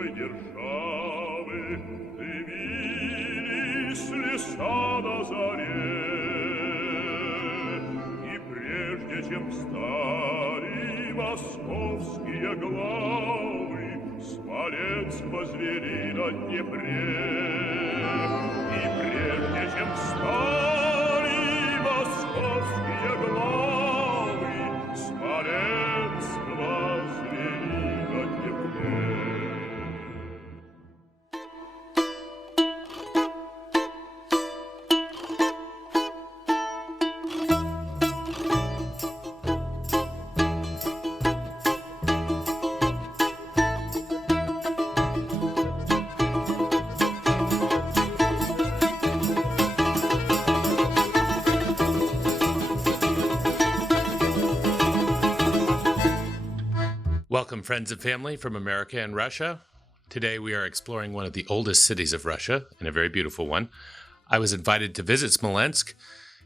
русской державы дымились леса на заре, и прежде чем встали московские главы, Смоленск возвели на Днепре, и прежде чем встали московские главы, Смоленск возвели на Днепре. Welcome, friends and family from America and Russia. Today we are exploring one of the oldest cities of Russia, and a very beautiful one. I was invited to visit Smolensk,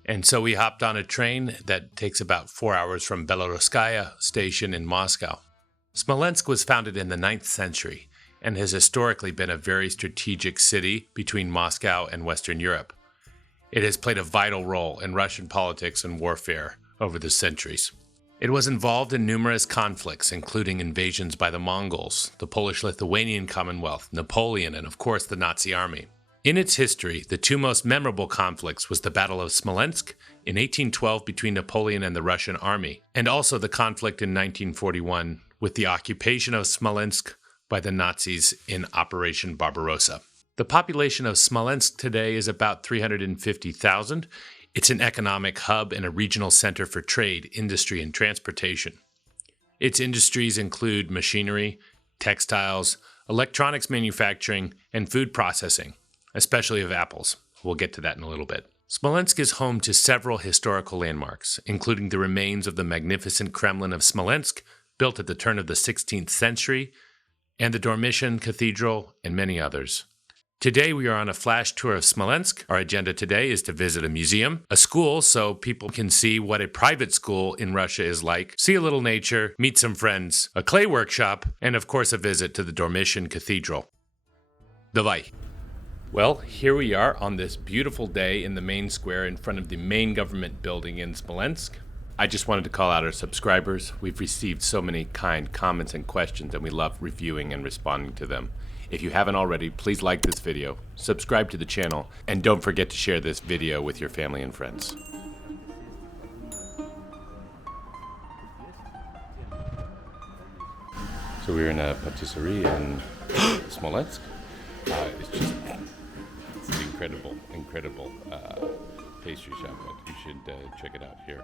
and so we hopped on a train that takes about 4 hours from Belorusskaya station in Moscow. Smolensk was founded in the 9th century and has historically been a very strategic city between Moscow and Western Europe. It has played a vital role in Russian politics and warfare over the centuries. It was involved in numerous conflicts, including invasions by the Mongols, the Polish-Lithuanian Commonwealth, Napoleon, and of course the Nazi army. In its history, the two most memorable conflicts was the Battle of Smolensk in 1812 between Napoleon and the Russian army, and also the conflict in 1941 with the occupation of Smolensk by the Nazis in Operation Barbarossa. The population of Smolensk today is about 350,000. It's an economic hub and a regional center for trade, industry, and transportation. Its industries include machinery, textiles, electronics manufacturing, and food processing, especially of apples. We'll get to that in a little bit. Smolensk is home to several historical landmarks, including the remains of the magnificent Kremlin of Smolensk, built at the turn of the 16th century, and the Dormition Cathedral, and many others. Today we are on a flash tour of Smolensk. Our agenda today is to visit a museum, a school so people can see what a private school in Russia is like, see a little nature, meet some friends, a clay workshop, and of course a visit to the Dormition Cathedral. Давай. Well, here we are on this beautiful day in the main square in front of the main government building in Smolensk. I just wanted to call out our subscribers. We've received so many kind comments and questions, and we love reviewing and responding to them. If you haven't already, please like this video, subscribe to the channel, and don't forget to share this video with your family and friends. So we're in a patisserie in Smolensk. It's an incredible pastry shop. You should check it out here.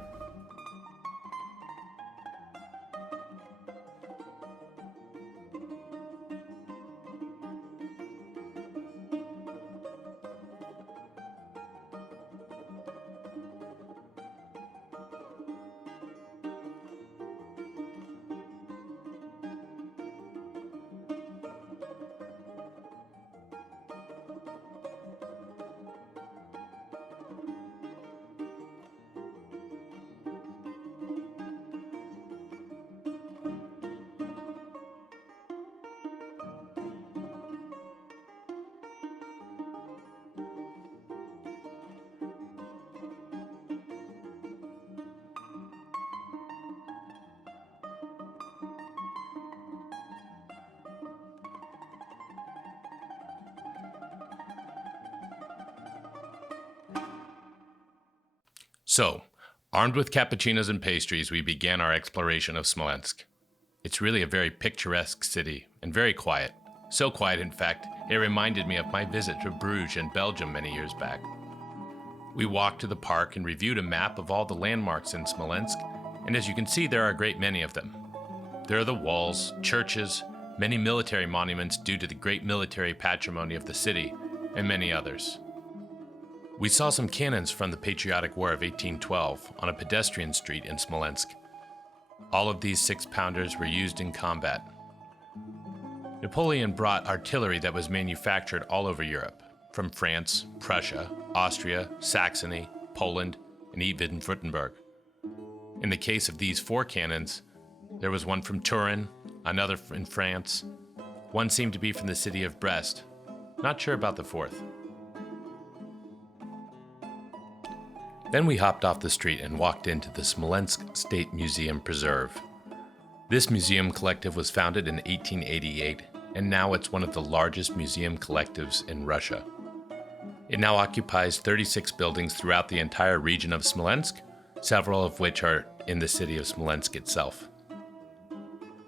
So, armed with cappuccinos and pastries, we began our exploration of Smolensk. It's really a very picturesque city and very quiet. So quiet, in fact, it reminded me of my visit to Bruges in Belgium many years back. We walked to the park and reviewed a map of all the landmarks in Smolensk, and as you can see, there are a great many of them. There are the walls, churches, many military monuments due to the great military patrimony of the city, and many others. We saw some cannons from the Patriotic War of 1812 on a pedestrian street in Smolensk. All of these 6-pounders were used in combat. Napoleon brought artillery that was manufactured all over Europe, from France, Prussia, Austria, Saxony, Poland, and even Württemberg. In the case of these 4 cannons, there was one from Turin, another in France, One seemed to be from the city of Brest. Not sure about the fourth. Then we hopped off the street and walked into the Smolensk State Museum Preserve. This museum collective was founded in 1888, and now it's one of the largest museum collectives in Russia. It now occupies 36 buildings throughout the entire region of Smolensk, several of which are in the city of Smolensk itself.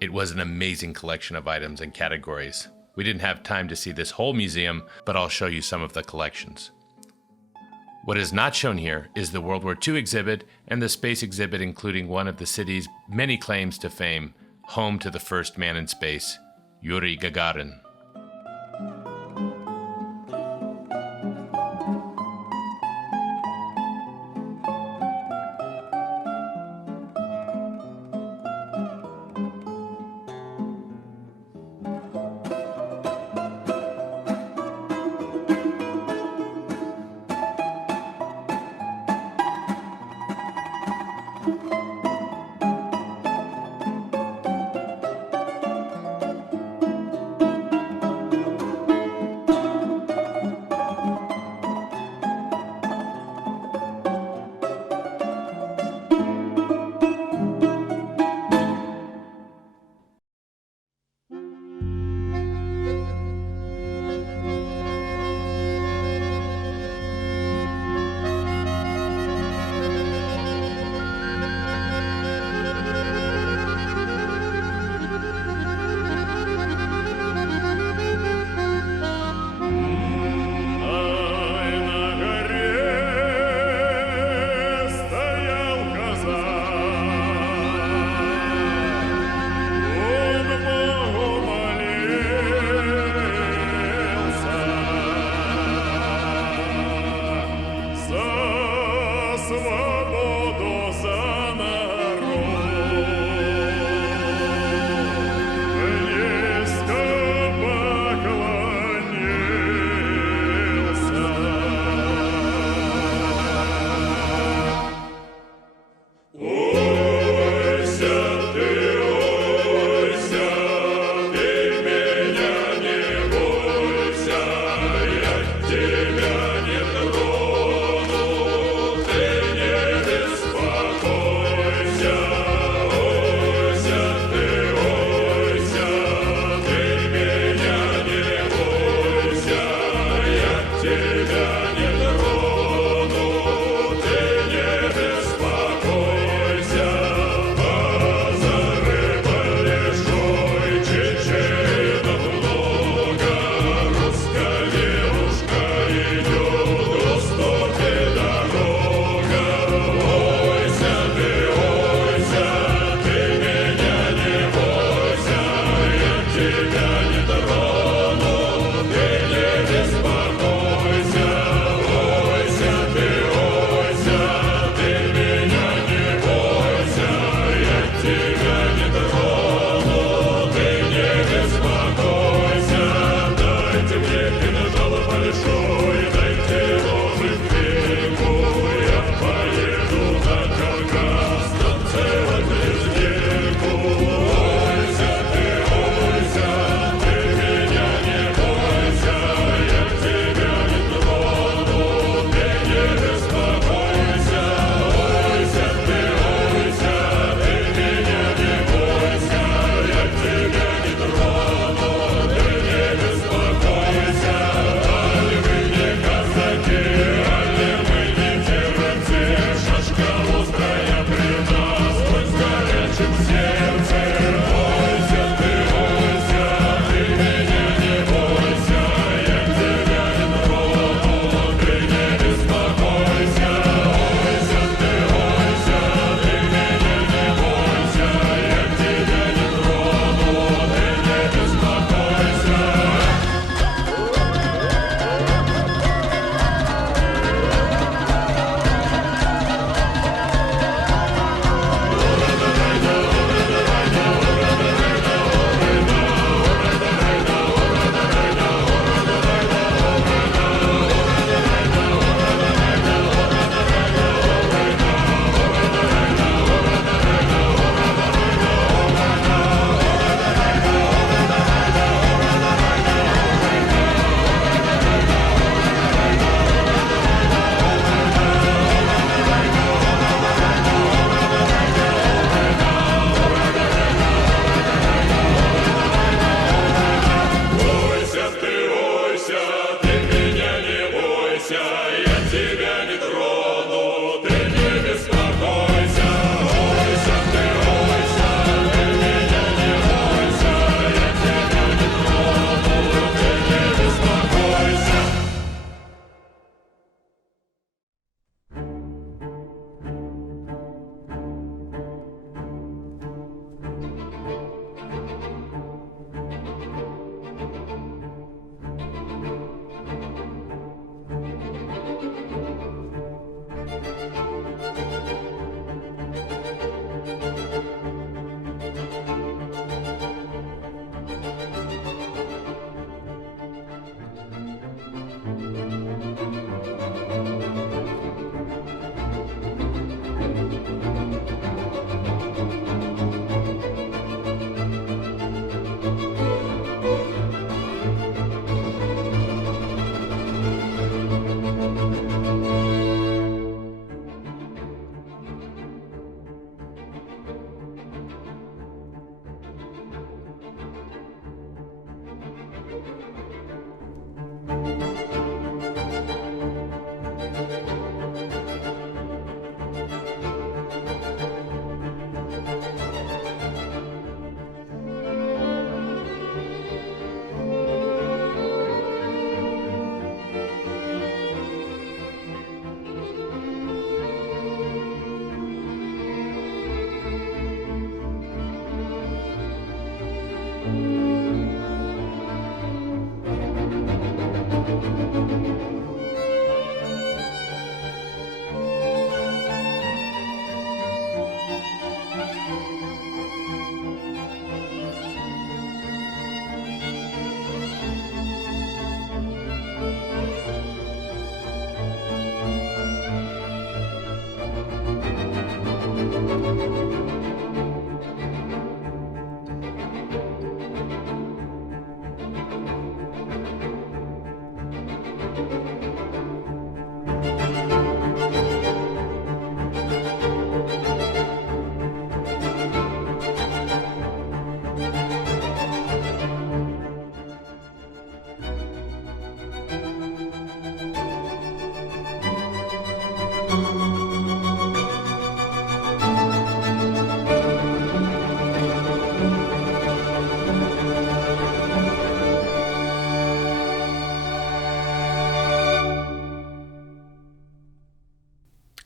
It was an amazing collection of items and categories. We didn't have time to see this whole museum, but I'll show you some of the collections. What is not shown here is the World War II exhibit and the space exhibit, including one of the city's many claims to fame, home to the first man in space, Yuri Gagarin.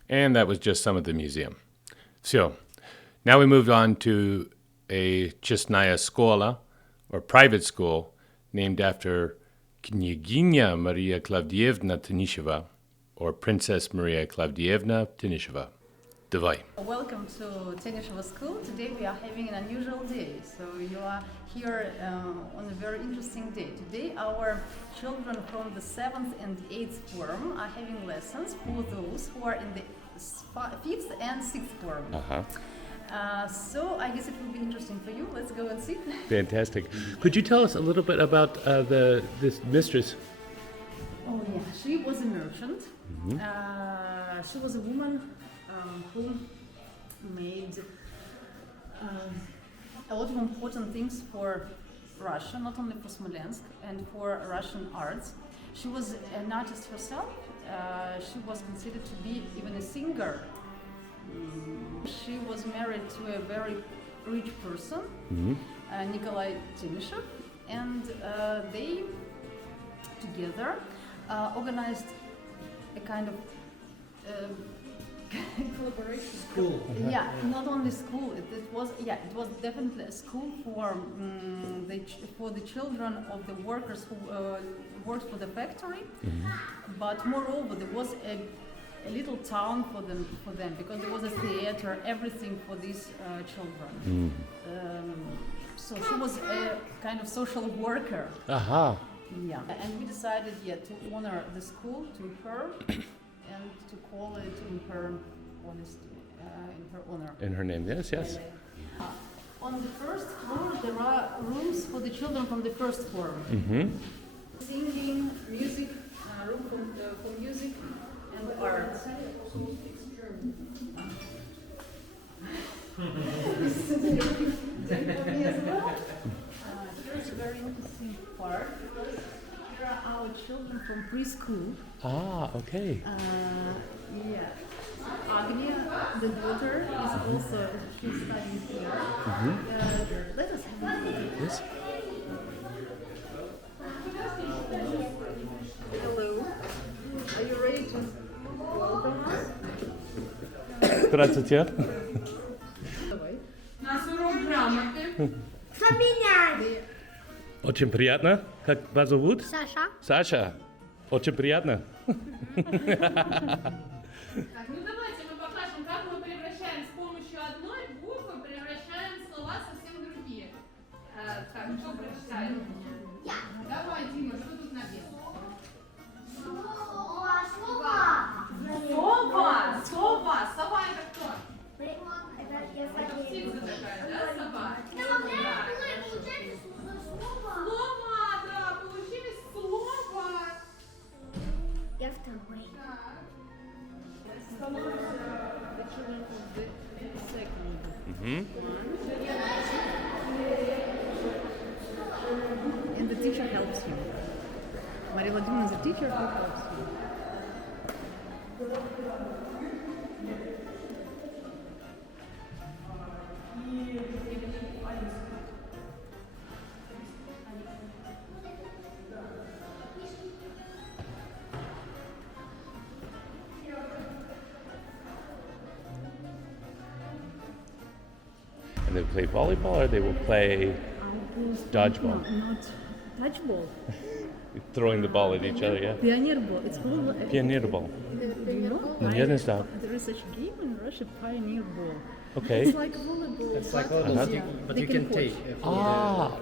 And that was just some of the museum. So, now we moved on to a частная школа, or private school, named after Княгиня Maria Klavdievna Tinisheva, or Princess Maria Klavdievna Tinisheva. Давай. Welcome to Tinisheva School. Today we are having an unusual day. So you are here on a very interesting day. Today our children from the 7th and 8th form are having lessons for those who are in the 5th and 6th form. So I guess it will be interesting for you. Let's go and see. Fantastic. Could you tell us a little bit about this mistress? Oh yeah, she was a merchant. She was a woman who made a lot of important things for Russia, not only for Smolensk and for Russian arts. She was an artist herself. She was considered to be even a singer. She was married to a very rich person, Nikolai Tinishev, and they together organized a kind of collaboration. School. Yeah, not only school. It was definitely a school for the children of the workers who worked for the factory. But moreover, there was a little town for them because there was a theater, everything for these children. So she was a kind of social worker. Yeah, and we decided to honor the school to her. And to call it in her honor. In her name, yes. On the first floor, there are rooms for the children from the first form. Singing, music, room for music and art. Here's a very interesting part. Here are our children from preschool. Okay. Agnia, the daughter, is also she's studying here. Let us have a look. Yes. Hello. Are you ready to welcome us? Здравствуйте. Давай. Очень приятно. Как вас зовут? Саша. Саша. Очень приятно. Так, ну давайте мы покажем, как мы превращаем с помощью одной буквы, превращаем слова совсем другие. Так, кто прочитает? Я. Давай, Дима, что тут написано? Сова. Сова это кто? Птица такая, да, сова? Слово, да, получились слово. Я второй. And the teacher helps you. Maria Vladimirovna is a teacher who helps you. And they play volleyball, or they will play dodgeball? No, not dodgeball. Throwing the ball at each other, yeah? Pioneer ball. It's called. Pioneer ball. You know? Я не знаю. There is such a game in Russia, pioneer ball. Okay. It's like volleyball. It's like but- volleyball, yeah, but they you can coach. take.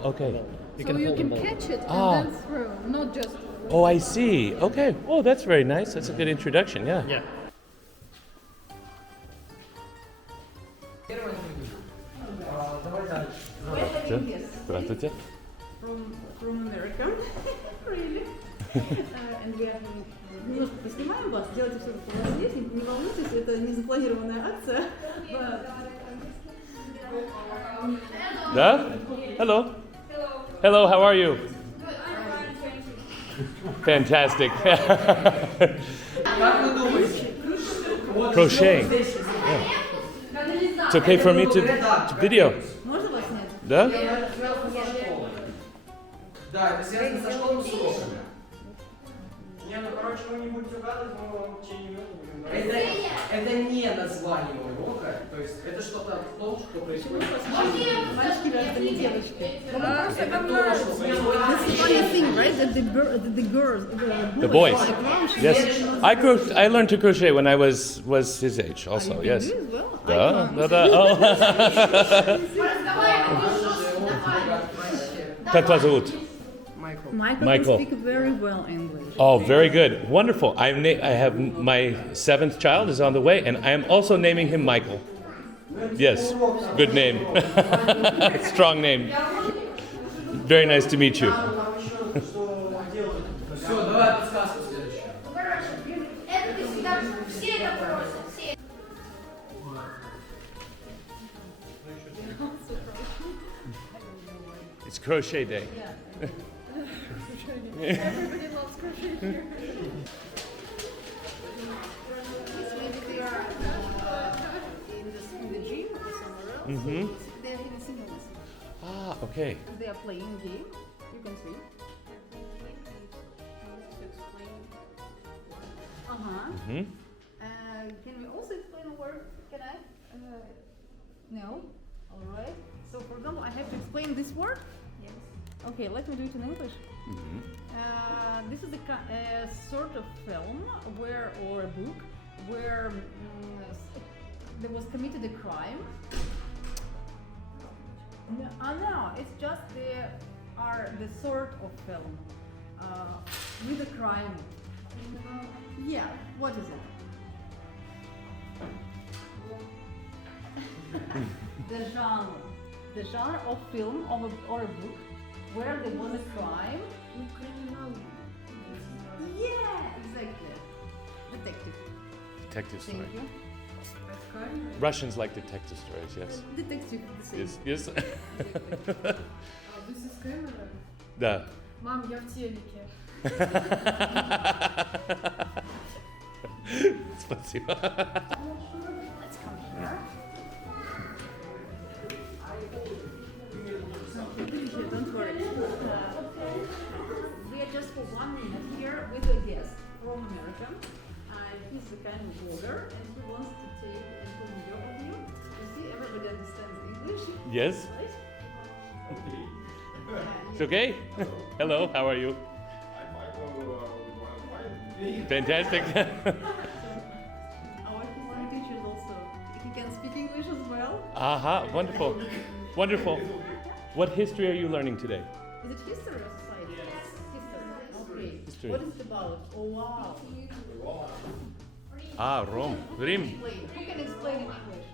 Okay. So you hold can the ball. catch it Ah. and then throw, not just. Oh, I see. Okay. Oh, that's very nice. That's a good introduction, yeah. Yeah. Здравствуйте. From America. Really? And we are немножко поснимаем вас, делайте все, что у вас есть, не волнуйтесь, это не запланированная акция. Да? Hello. Hello, how are you? Fantastic. Crocheting. Yeah. It's okay for me to video. Можно вас снять? Да? Да, это связано со школой с уроками. Не, ну короче, вы не будете угадывать, но в течение минуты будем говорить. Это не название урока, то есть это что-то о том, что происходит. Мальчики, это не девочки. Это то, что происходит. That's the funny thing, right? That the girls, The boys. Yes. I learned to crochet when I was his age also, yes. You as well? Да, да, да. Oh. Как вас зовут? Michael Michael. can speak very well English. Oh, very good. Wonderful. I have my 7th child is on the way, and I am also naming him Michael. Yes, good name. Strong name. Very nice to meet you. Все, давай подсказку следующую. Это ты всегда, все это просят, все. It's crochet day. Everybody loves crochet here. Maybe they are in the gym or somewhere else. Mm-hmm. They're in Smolensk. Ah, okay. They are playing a game. You can see. Uh-huh. Mm-hmm. Can we also explain a word? Can I? No. All right. So, for example, I have to explain this word. Yes. Okay. Let me do it in English. Mm-hmm. This is a sort of film or a book where there was committed a crime. No, it's just the sort of film with a crime. Yeah, what is it? The genre of film or a book where there was a crime. Yeah, exactly. Detective story. Thank you. Russians like detective stories, yes. Detective, the same. Yes. This is camera. Да. Мам, я в телеке. Спасибо. Let's come here. Don't worry. We are just for 1 minute here with a guest from America. He's the kind of blogger and he wants to take a video with you. You see, everybody understands English. Yes. Right? It's okay? Hello, how are you? Fantastic. Our history teacher also. He can speak English as well. Aha, wonderful. Wonderful. What history are you learning today? Is it history or society? Yes. History. Okay. History. What is it about? Oh wow. Ah, Rome. Rim. Explain. Who can explain in English?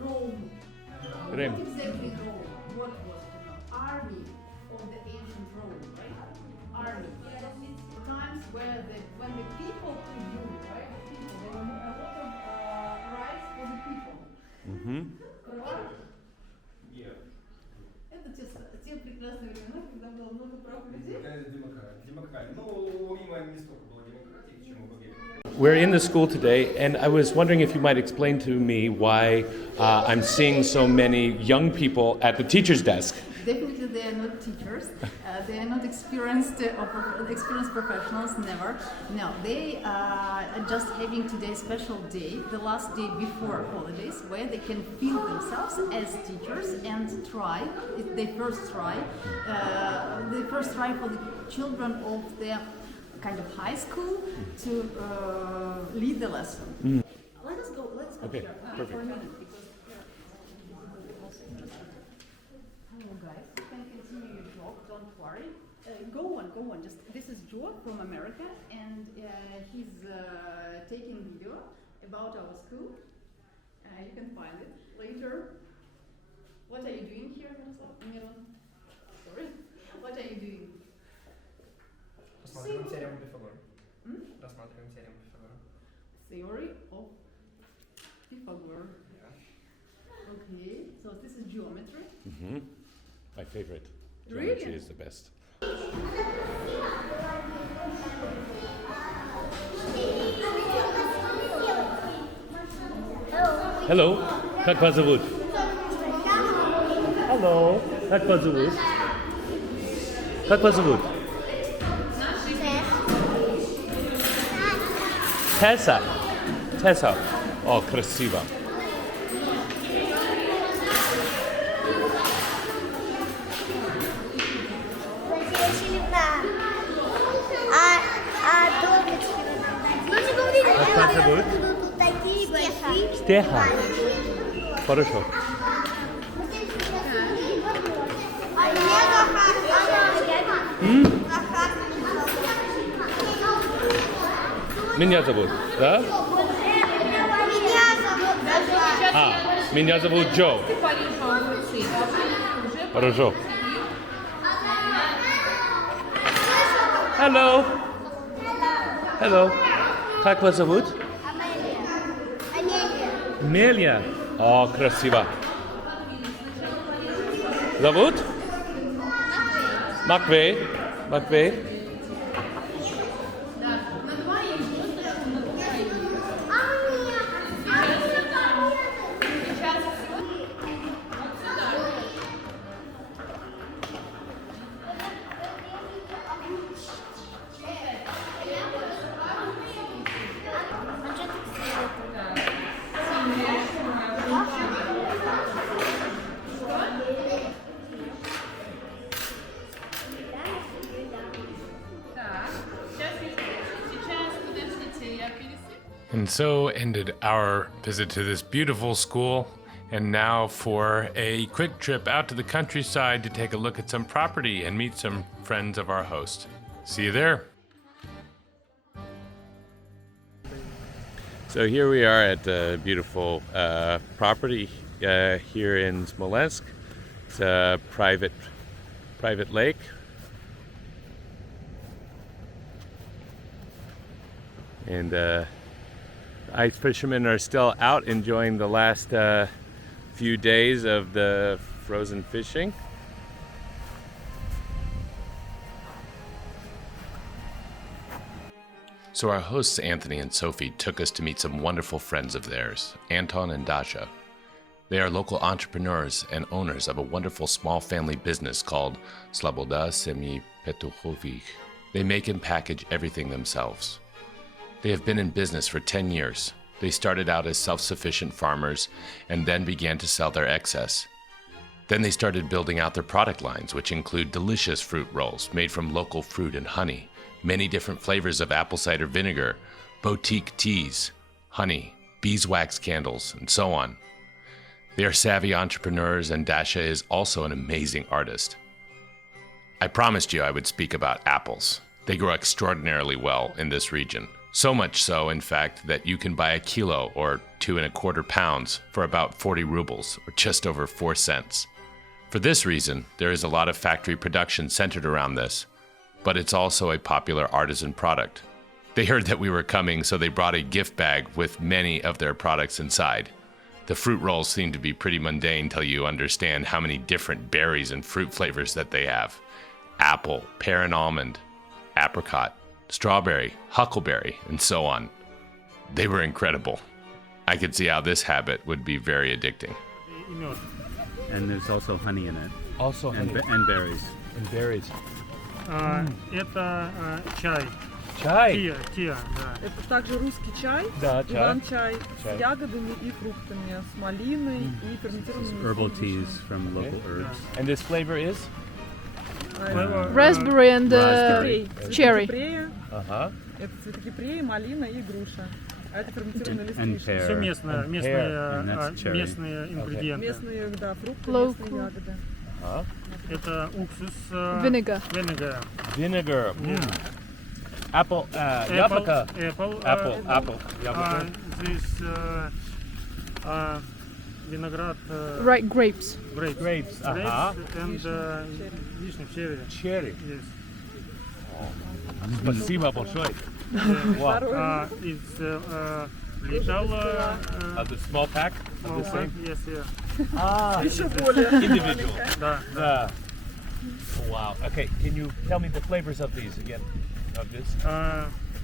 Rome. Rim. What exactly Rome? What was the army of the ancient Rome, right? Army. Times when the people could do, right? People, there were a lot of rights for the people. Mm-hmm. Correct? Это те прекрасные времена, когда было много прав людей. Демократия. Ну, у Рима не столько было демократии, чем у Богемии. we're in the school today, and I was wondering if you might explain to me why I'm seeing so many young people at the teacher's desk. Definitely they are not teachers, they are not experienced professionals, never. No, they are just having today's special day, the last day before holidays, where they can feel themselves as teachers and try, they first try for the children of their kind of high school to lead the lesson. Let's go Okay, here perfect. for a minute. Hello guys, you can continue your job, don't worry. Go on, just this is Joe from America, and he's taking video about our school. You can find it later. What are you doing here, Miron? Sorry. What are you doing? Рассматриваем теорему Пифагора. Рассматриваем теорему Пифагора. Theory of Pythagoras. Okay, so this is geometry. Mm-hmm. My favorite. Really? Geometry is the best. Hello, как вас зовут? Hello, как вас зовут? Как вас зовут? Tessa. Tessa. О, красиво. Как вас зовут? Стеха. Хорошо. Меня зовут, да? Меня зовут Джо. Хорошо. Hello. Hello. Как вас зовут? Амелия. О, красиво. Зовут? Маквей. Маквей. And so ended our visit to this beautiful school. And now for a quick trip out to the countryside to take a look at some property and meet some friends of our host. See you there. So here we are at the beautiful property here in Smolensk. It's a private lake. And ice fishermen are still out enjoying the last few days of the frozen fishing. So our hosts Anthony and Sophie took us to meet some wonderful friends of theirs, Anton and Dasha. They are local entrepreneurs and owners of a wonderful small family business called Sloboda Semyi Petuchovich. They make and package everything themselves. They have been in business for 10 years. They started out as self-sufficient farmers and then began to sell their excess. Then they started building out their product lines, which include delicious fruit rolls made from local fruit and honey, many different flavors of apple cider vinegar, boutique teas, honey, beeswax candles, and so on. They are savvy entrepreneurs, and Dasha is also an amazing artist. I promised you I would speak about apples. They grow extraordinarily well in this region. So much so, in fact, that you can buy a kilo or 2¼ pounds for about 40 rubles, or just over 4 cents. For this reason, there is a lot of factory production centered around this, but it's also a popular artisan product. They heard that we were coming, so they brought a gift bag with many of their products inside. The fruit rolls seem to be pretty mundane till you understand how many different berries and fruit flavors that they have. Apple, pear and almond, apricot, strawberry, huckleberry, and so on. They were incredible. I could see how this habit would be very addicting. And there's also honey in it. Also And berries. and berries. Это чай. Chai. Тия, да. Это также русский чай, Да, чай. иван-чай Чай. с ягодами и фруктами, с малиной и ферментированными Herbal сливочными. teas from local herbs. And this flavor is? Raspberry and Raspberry. cherry. Цветокипрея, Uh-huh. это цветокипрея, малина и груша. А это ферментированные And листочки. Все pear. местные, And that's cherry. местные ингредиенты. Местные, да, фрукты, Local. местные ягоды. Это уксус Vinegar. винегар. Vinegar. Apple. Яблоко. Apple. Яблоко. Здесь виноград. Right, grapes. Grapes. Ага. And вишня, черри. Cherry. Yes. Спасибо большое. Wow. It's little The small pack of this thing? yes, yeah. Еще более. Individual. Да. Wow. Okay, can you tell me the flavors of these again? Of this?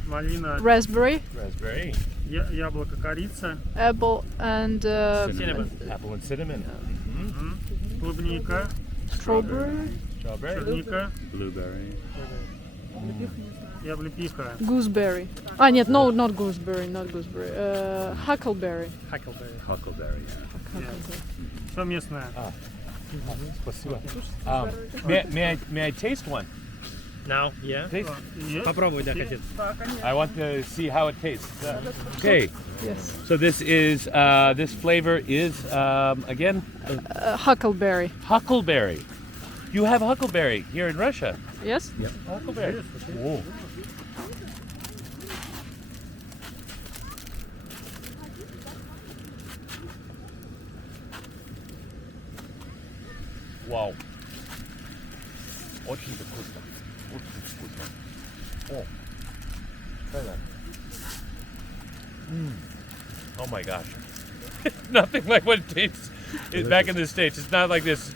Малина, Raspberry, Raspberry. яблоко, корица, apple, and Cinnamon. Apple and cinnamon. клубника, strawberry, Strawberry. черника Blueberry. и облепиха. gooseberry. Ah, нет, no, not gooseberry, not gooseberry. Huckleberry. Huckleberry, yeah. Все местное. Спасибо. May I taste one? Now, yeah. Taste? Попробуй, да, хотите. I want to see how it tastes. Okay. Yes. So this is this flavor is again Huckleberry. huckleberry. You have huckleberry here in Russia. Yes. Huckleberry. Whoa. Вау. Очень вкусно. Очень вкусно. О. Try that. Oh my gosh. Nothing like what it tastes back in the States. It's not like this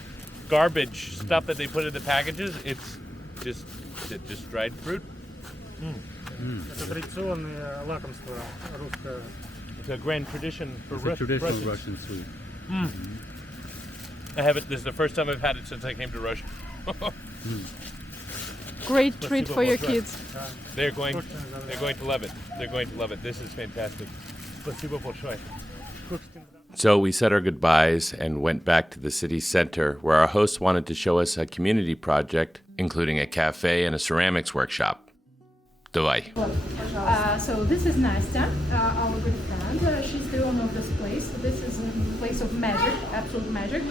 garbage stuff that they put in the packages. It's just dried fruit. Это традиционное лакомство русское. It's a grand tradition for It's a traditional Russians. Russian sweet. I haven't. This is the first time I've had it since I came to Russia. Great treat for your большое. kids. They're going to love it. They're going to love it. This is fantastic. Спасибо большое. So we said our goodbyes and went back to the city center where our host wanted to show us a community project, including a cafe and a ceramics workshop. Давай. So this is Nastya, our good friend. She's the owner of this place. This is a place of magic, absolute magic.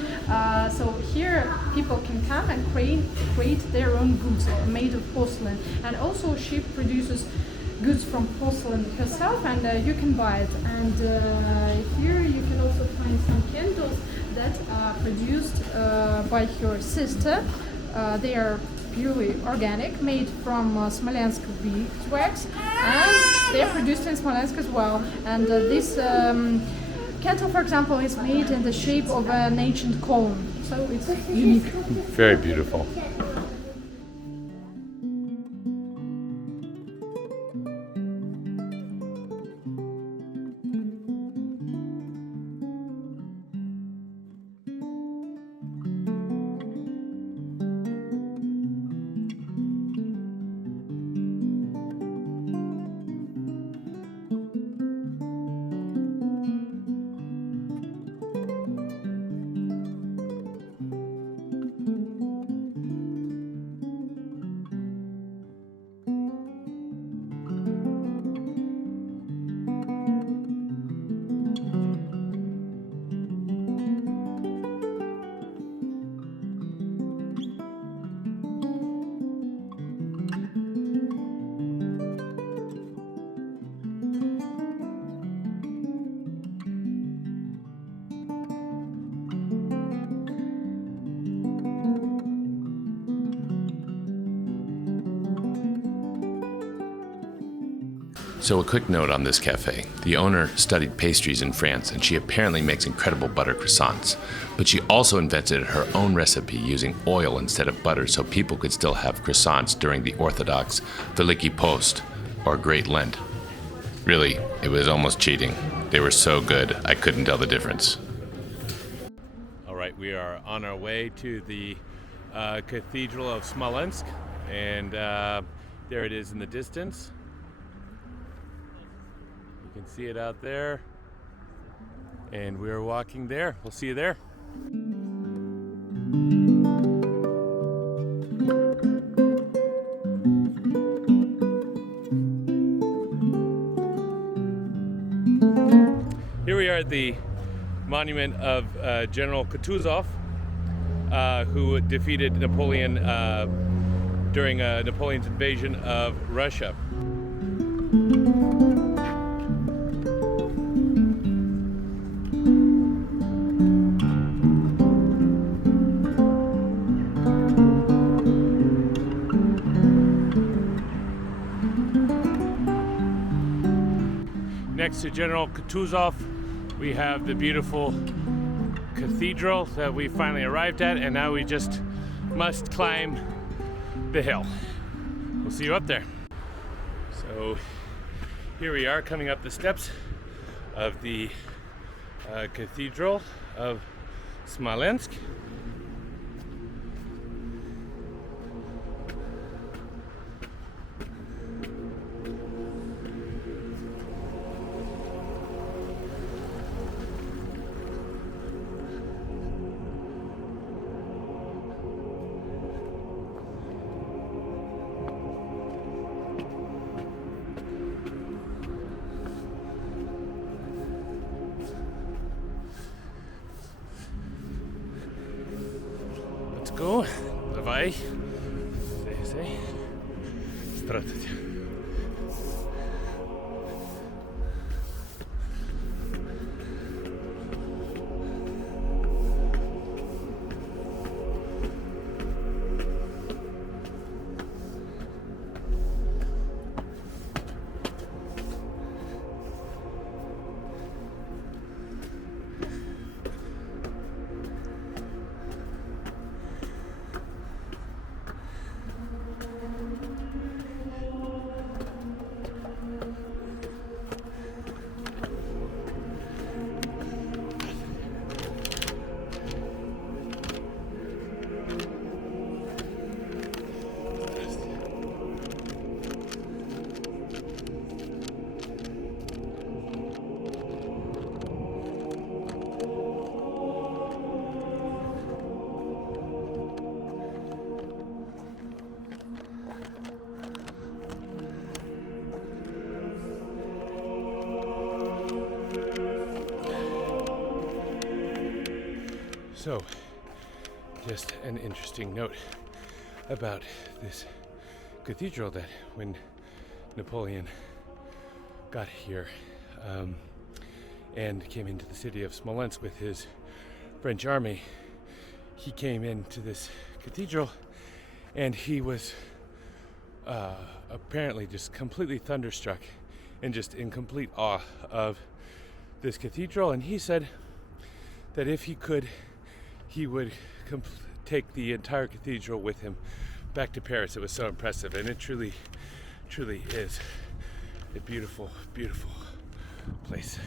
So here people can come and create their own goods made of porcelain. And also she produces goods from porcelain herself, and you can buy it. And here you can also find some candles that are produced by her sister. They are purely organic, made from Smolensk beeswax, and they are produced in Smolensk as well. And this candle, for example, is made in the shape of an ancient cone, so it's unique. Very beautiful. So a quick note on this cafe. The owner studied pastries in France, and she apparently makes incredible butter croissants. But she also invented her own recipe using oil instead of butter so people could still have croissants during the Orthodox Veliki Post, or Great Lent. really, it was almost cheating. They were so good, I couldn't tell the difference. All right, we are on our way to the Cathedral of Smolensk, and there it is in the distance. You can see it out there, and we are walking there. We'll see you there. Here we are at the monument of General Kutuzov, who defeated Napoleon during Napoleon's invasion of Russia. Next to General Kutuzov, we have the beautiful cathedral that we finally arrived at, and now we just must climb the hill. We'll see you up there. So here we are coming up the steps of the Cathedral of Smolensk. Go. Давай. Здравствуйте. So, just an interesting note about this cathedral, that when Napoleon got here and came into the city of Smolensk with his French army, he came into this cathedral and he was apparently just completely thunderstruck and just in complete awe of this cathedral. And he said that if he could, he would take the entire cathedral with him back to Paris. It was so impressive, and it truly, truly is a beautiful, beautiful place.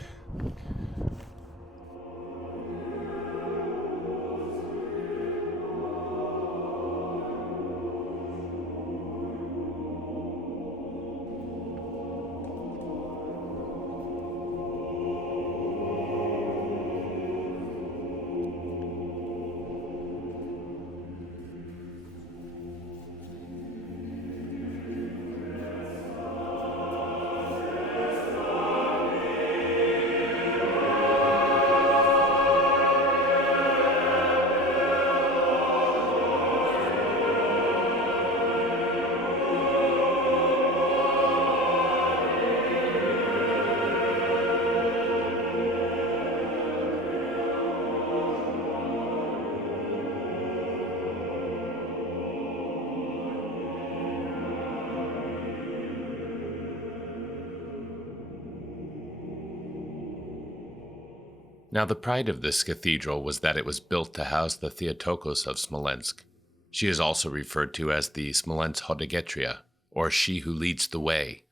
Now the pride of this cathedral was that it was built to house the Theotokos of Smolensk. She is also referred to as the Smolensk Hodegetria, or she who leads the way.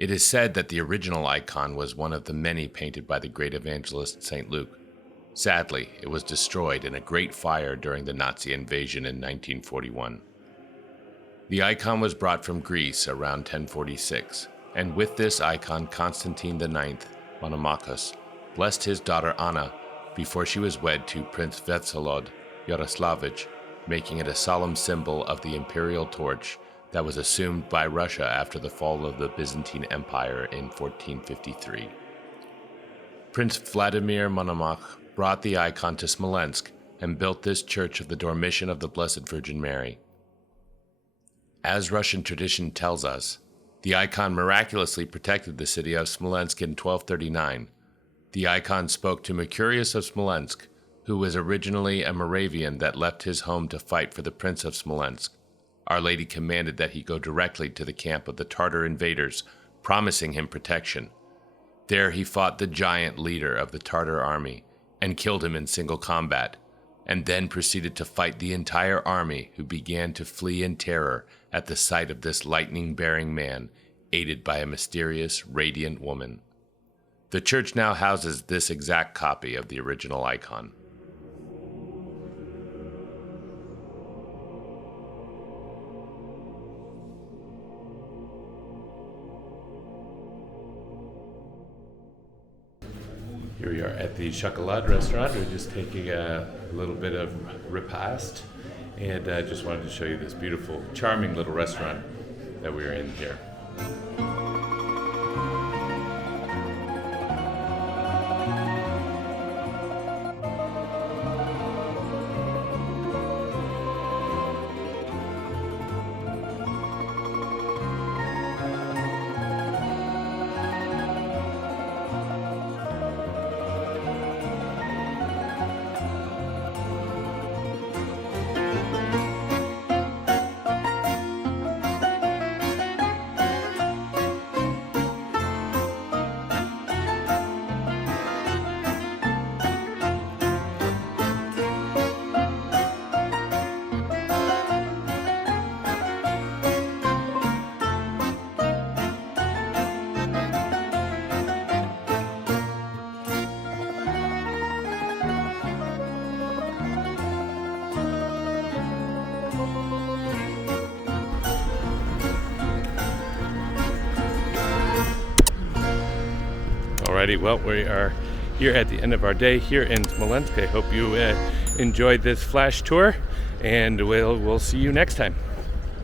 It is said that the original icon was one of the many painted by the great evangelist St. Luke. Sadly, it was destroyed in a great fire during the Nazi invasion in 1941. The icon was brought from Greece around 1046, and with this icon Constantine IX, Monomachus, blessed his daughter Anna before she was wed to Prince Vsevolod Yaroslavich, making it a solemn symbol of the imperial torch that was assumed by Russia after the fall of the Byzantine Empire in 1453. Prince Vladimir Monomach brought the icon to Smolensk and built this church of the Dormition of the Blessed Virgin Mary. As Russian tradition tells us, the icon miraculously protected the city of Smolensk in 1239. The icon spoke to Mercurius of Smolensk, who was originally a Moravian that left his home to fight for the Prince of Smolensk. Our Lady commanded that he go directly to the camp of the Tartar invaders, promising him protection. There he fought the giant leader of the Tartar army and killed him in single combat, and then proceeded to fight the entire army, who began to flee in terror at the sight of this lightning-bearing man, aided by a mysterious, radiant woman. The church now houses this exact copy of the original icon. Here we are at the Chocolat restaurant. We're just taking a little bit of repast, and I just wanted to show you this beautiful, charming little restaurant that we're in here. Alrighty, well, we are here at the end of our day here in Smolensk. I hope you enjoyed this flash tour, and we'll see you next time.